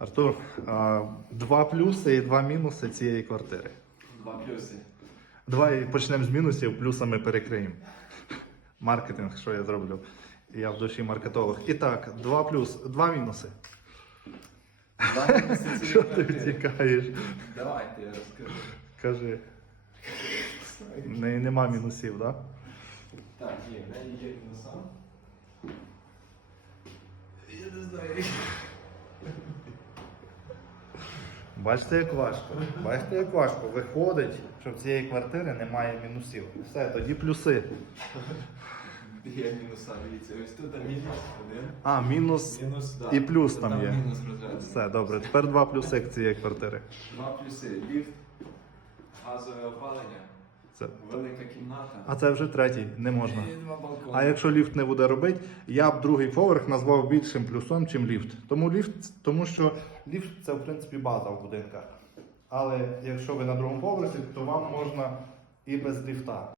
Артур, два плюси і два мінуси цієї квартири. Два плюси. Давай почнемо з мінусів, плюсами перекриємо. Маркетинг, що я зроблю. Я в душі маркетолог. І так, два плюс, два мінуси. Два мінуси цієї Що ти квартири. втікаєш? Давайте я розкажу. Кажи. Не, нема мінусів, так? Да? Так, є, в неї є мінуса. Я не знаю. Як- Бачите, як важко. Бачите, як важко. Виходить, що в цієї квартири немає мінусів. Все, тоді плюси. Є мінуса, дивіться, ось тут мінус один. А, мінус. Мінус, да. І плюс там є. мінус розряд. Все, добре. Тепер два плюси цієї квартири. Два плюси. Ліфт, газове опалення, Це. велика кімната. А це вже третій, не можна. І два балкони. А якщо ліфт не буде робити, я б другий поверх назвав більшим плюсом, чим ліфт. Тому ліфт, тому що ліфт це в принципі база в будинках. Але якщо ви на другому поверсі, то вам можна і без ліфта.